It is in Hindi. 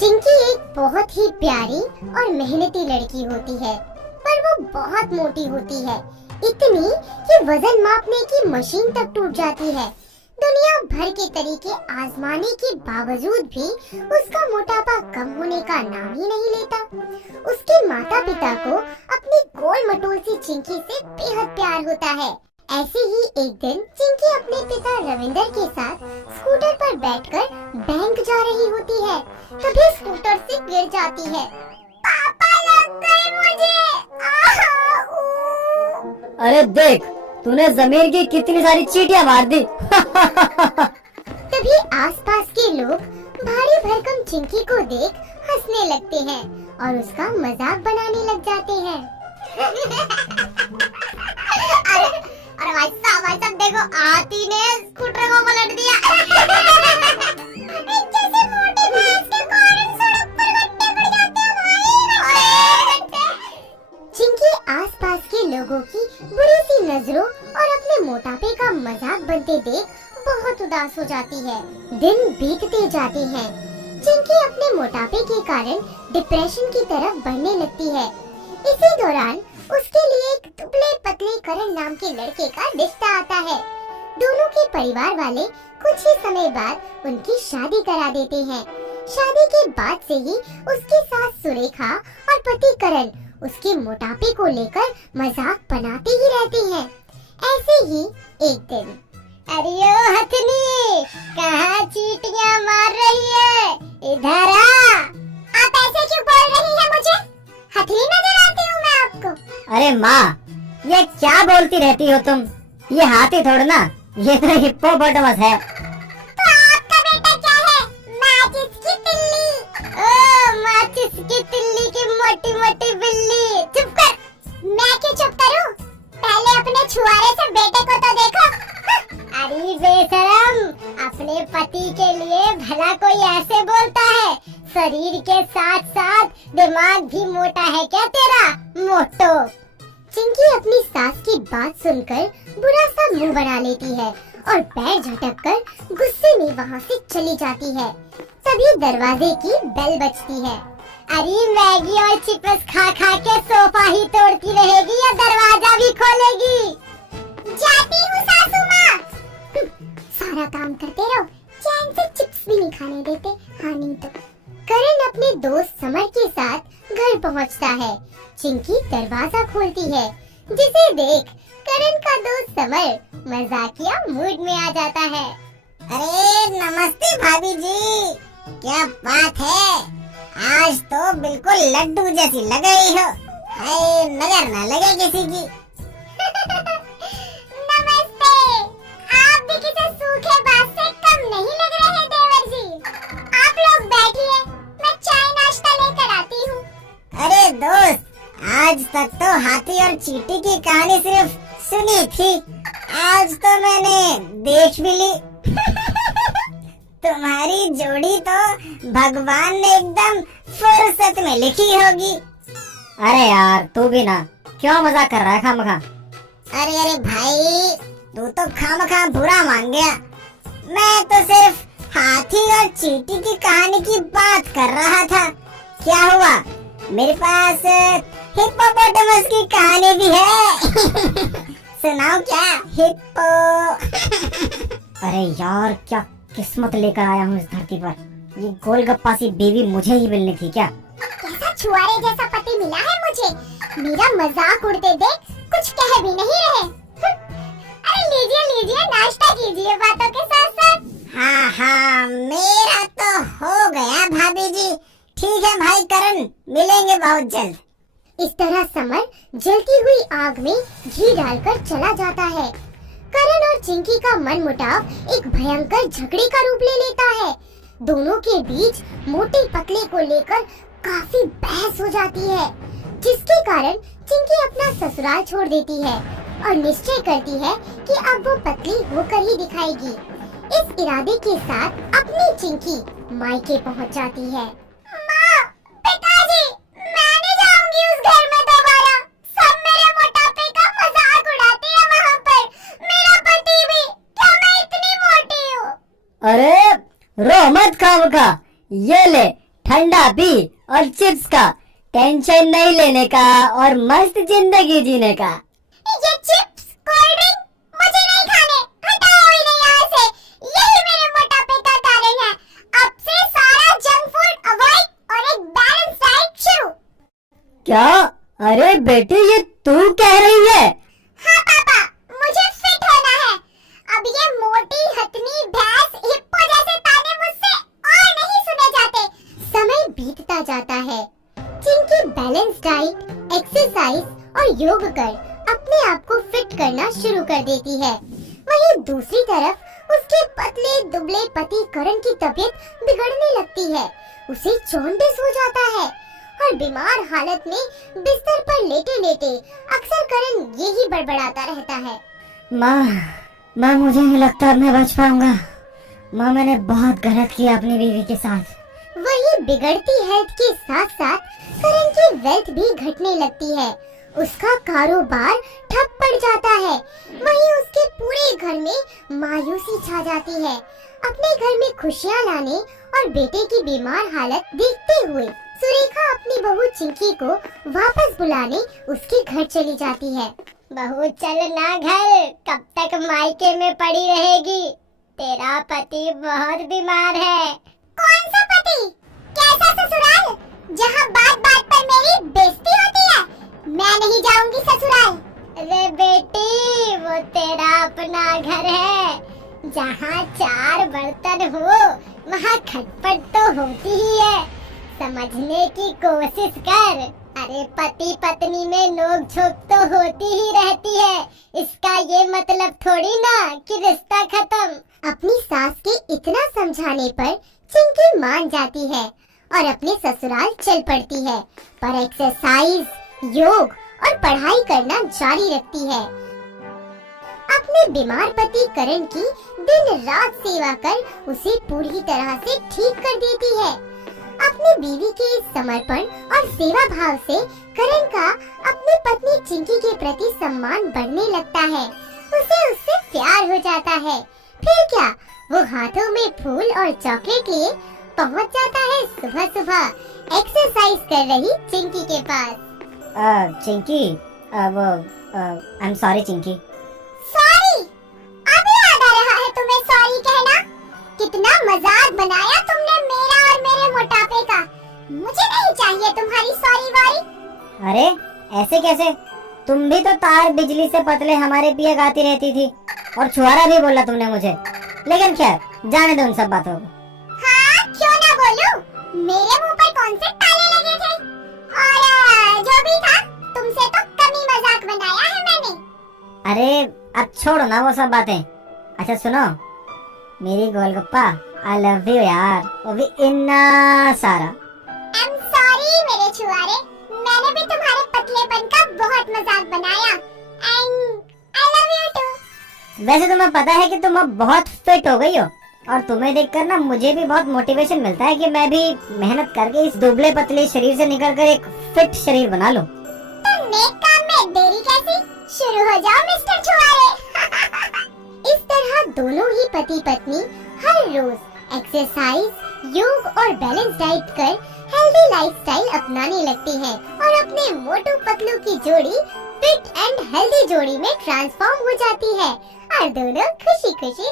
चिंकी एक बहुत ही प्यारी और मेहनती लड़की होती है, पर वो बहुत मोटी होती है, इतनी कि वजन मापने की मशीन तक टूट जाती है। दुनिया भर के तरीके आजमाने के बावजूद भी उसका मोटापा कम होने का नाम ही नहीं लेता। उसके माता पिता को अपनी गोल मटोल सी चिंकी से बेहद प्यार होता है। ऐसे ही एक दिन चिंकी अपने पिता रविंदर के साथ स्कूटर पर बैठकर बैंक जा रही होती है। तभी स्कूटर से गिर जाती है। पापा लग गए मुझे। अरे देख, तूने जमीन की कितनी सारी चींटियां मार दी। तभी आसपास के लोग भारी भरकम चिंकी को देख हंसने लगते हैं और उसका मजाक बनाने लग जाते हैं। अरे भाई साहब देखो, आती ने स्कूटर को पलट दिया। जैसे मोटे भैंस के कारण सड़क पर गड्ढे पड़ जाते हैं भाई। चिंकी आसपास के लोगों की बुरी सी नजरों और अपने मोटापे का मजाक बनते देख बहुत उदास हो जाती है। दिन बीतते जाते हैं। चिंकी अपने मोटापे के कारण डिप्रेशन की तरफ बढ़ने लगती है। इसी दौरान उसके लिए एक दुबले पतले करण नाम के लड़के का रिश्ता आता है। दोनों के परिवार वाले कुछ ही समय बाद उनकी शादी करा देते हैं। शादी के बाद से ही उसकी सास सुरेखा और पति करण उसके मोटापे को लेकर मजाक बनाते ही रहते हैं। ऐसे ही एक दिन, अरे ओ हथनी, कहाँ चींटियां मार रही है? इधर आ। आप ऐसे क्यों बोल रही है मुझे? हथनी नजर आती हूँ मैं आपको? अरे माँ, ये क्या बोलती रहती हो तुम? ये हाथी थोड़ा ना, ये तो हिप्पोपोटामस है। तो आपका बेटा क्या है? माचिस की तिल्ली। ओ माचिस की तिल्ली की मोटी मोटी बिल्ली। चुप कर। मैं क्यों चुप करूं? पहले अपने छुआरे से बेटे को तो देखो। अरे बेशरम, अपने पति के लिए भला कोई ऐसे बोलता है? शरीर के साथ साथ दिमाग भी मोटा है क्या तेरा? मोटो। चिंकी अपनी सास की बात सुनकर बुरा सा मुंह बना लेती है और पैर झटककर गुस्से में वहाँ से चली जाती है। तभी दरवाजे की बेल बजती है। अरे मैगी और चिप्स खा खा के सोफा ही तोड़ती रहेगी या दरवाजा भी खोलेगी? जाती हूँ सासू माँ। सारा काम करते रहो, चैन से चिप्स भी नहीं खाने देते। हाँ नहीं तो। करण अपने दोस्त समर के साथ घर पहुंचता है। चिंकी दरवाजा खोलती है, जिसे देख करण का दोस्त समर मजाकिया मूड में आ जाता है। अरे नमस्ते भाभी जी, क्या बात है? आज तो बिल्कुल लड्डू जैसी लग रही हो। हाय, नजर ना लगे किसी की। नमस्ते। आप भी किसी सूखे बात से कम नहीं लग रहे देवर जी। आप लोग बैठिए, मैं चाय नाश्ता लेकर आती हूँ। अरे दोस्त, आज तक तो हाथी और चींटी की कहानी सिर्फ सुनी थी, आज तो मैंने देख भी ली। तुम्हारी जोड़ी तो भगवान ने एकदम फुर्सत में लिखी होगी। अरे यार, तू भी ना, क्यों मजाक कर रहा है खामखा? अरे भाई, तू तो खामखा बुरा मान गया। मैं तो सिर्फ हाथी और चींटी की कहानी की बात कर रहा था। क्या हुआ? मेरे पास हिप्पोपोटामस की कहानी भी है। सुनाओ क्या? हिप्पो। अरे यार, क्या किस्मत लेकर आया हूँ इस धरती पर। ये गोलगप्पा सी बीवी मुझे ही मिलनी थी क्या? कैसा छुआरे जैसा पति मिला है मुझे। मेरा मजाक उड़ते देख कुछ कह भी नहीं रहे। अरे लीजिए लीजिए, नाश्ता कीजिए बातों के साथ साथ। हाँ हाँ, मेरा तो हो गया भाभी जी। ठीक है भाई करण, मिलेंगे बहुत जल्द। इस तरह समर जलती हुई आग में घी डालकर चला जाता है। करण और चिंकी का मनमुटाव एक भयंकर झगड़े का रूप ले लेता है। दोनों के बीच मोटे पतले को लेकर काफी बहस हो जाती है, जिसके कारण चिंकी अपना ससुराल छोड़ देती है और निश्चय करती है कि अब वो पतली होकर ही दिखाएगी। इस इरादे के साथ अपनी चिंकी मायके पहुंच जाती है। माँ, पिताजी, मैं नहीं जाऊंगी उस घर में दोबारा। सब मेरे मोटापे का मजाक उड़ाते हैं वहाँ पर। मेरा पति भी। क्या मैं इतनी मोटी हूँ? अरे रो मत खामखा, ये ले ठंडा पी और चिप्स का, टेंशन नहीं लेने का और मस्त जिंदगी जीने का। ये चिप्स कोल्ड ड्रिंक मुझे नहीं खाने, हटाओ इन्हें यहाँ से। यही मेरे मोटापे का कारण है। अब से सारा जंक फूड अवॉइड और एक बैलेंस डाइट शुरू। क्या? अरे बेटे ये तू कह रही है? हाँ पापा, मुझे फिट होना है। अब ये मोटी हथनी भैंस हिप्पो जैसे ताने मुझसे और नहीं सुने जाते। समय बीतता जाता है। चिंकी बैलेंस डाइट, एक्सरसाइज और योग कर अपने आप को फिट करना शुरू कर देती है। वहीं दूसरी तरफ उसके पतले दुबले पति करण की तबीयत बिगड़ने लगती है। उसे जॉन्डिस हो जाता है और बीमार हालत में बिस्तर पर लेटे-लेटे अक्सर करण यही बड़बड़ाता रहता है। माँ मुझे नहीं लगता मैं बच पाऊंगा। माँ मैंने बहुत गलत किया अपनी बीवी के साथ। वही बिगड़ती हेल्थ के साथ साथ करण की वेल्थ भी घटने लगती है। उसका कारोबार ठप पड़ जाता है। वहीं उसके पूरे घर में मायूसी छा जाती है। अपने घर में खुशियां लाने और बेटे की बीमार हालत देखते हुए सुरेखा अपनी बहू चिंकी को वापस बुलाने उसके घर चली जाती है। बहू चल ना घर, कब तक मायके में पड़ी रहेगी? तेरा पति बहुत बीमार है। कौन सा पति? कैसा ससुराल जहाँ बात बात पर मेरी बेइज्जती होती है? मैं नहीं जाऊंगी ससुराल। अरे बेटी, वो तेरा अपना घर है। जहाँ चार बर्तन हो वहाँ खटपट तो होती ही है। समझने की कोशिश कर। अरे पति पत्नी में नोक झोंक तो होती ही रहती है। इसका ये मतलब थोड़ी ना कि रिश्ता खत्म। अपनी सास के इतना समझाने पर चिंकी मान जाती है और अपने ससुराल चल पड़ती है, पर एक्सरसाइज, योग और पढ़ाई करना जारी रखती है। अपने बीमार पति करण की दिन रात सेवा कर उसे पूरी तरह से ठीक कर देती है। अपनी बीवी के इस समर्पण और सेवा भाव से करण का अपनी पत्नी चिंकी के प्रति सम्मान बढ़ने लगता है। उसे उससे प्यार हो जाता है। फिर क्या, वो हाथों में फूल और चॉकलेट लिए पहुंच जाता है सुबह सुबह एक्सरसाइज कर रही चिंकी के पास। Chinki, I am sorry Chinki. Sorry? अब याद आ रहा है तुम्हें सॉरी कहना? कितना मजाक बनाया तुमने मेरा और मेरे मोटापे का। मुझे नहीं चाहिए तुम्हारी सॉरी वारी। अरे ऐसे कैसे? तुम भी तो तार बिजली से पतले हमारे पिया गाती रहती थी और छुआरा भी बोला तुमने मुझे। लेकिन खैर जाने दो उन सब बातों को। हाँ, क्यों ना बोलूं? मेरे मुंह पर कौन से ताले लगे थे? और जो भी था, तुमसे तो कम ही मजाक बनाया है मैंने। अरे अब छोड़ो ना वो सब बातें। अच्छा सुनो, मेरी गोलगप्पा, आई लव यू यार, वो भी इतना सारा। आई एम सॉरी मेरे छुआरे, मैंने भी तुम्हारे पतलेपन का बहुत मजाक बनाया। And I love you too. वैसे तुम्हें पता है कि तुम अब बहुत फिट हो गई हो और तुम्हें देखकर ना मुझे भी बहुत मोटिवेशन मिलता है कि मैं भी मेहनत करके इस दुबले पतले शरीर से निकलकर एक फिट शरीर बना लूं। तो नेक काम में देरी कैसी? शुरू हो जाओ मिस्टर छुआरे। इस तरह दोनों ही पति पत्नी हर रोज एक्सरसाइज, योग और बैलेंस डाइट कर हेल्दी लाइफस्टाइल अपनाने लगते हैं और अपने मोटू पतलू की जोड़ी फिट एंड हेल्दी जोड़ी में ट्रांसफॉर्म हो जाती है और दोनों खुशी खुशी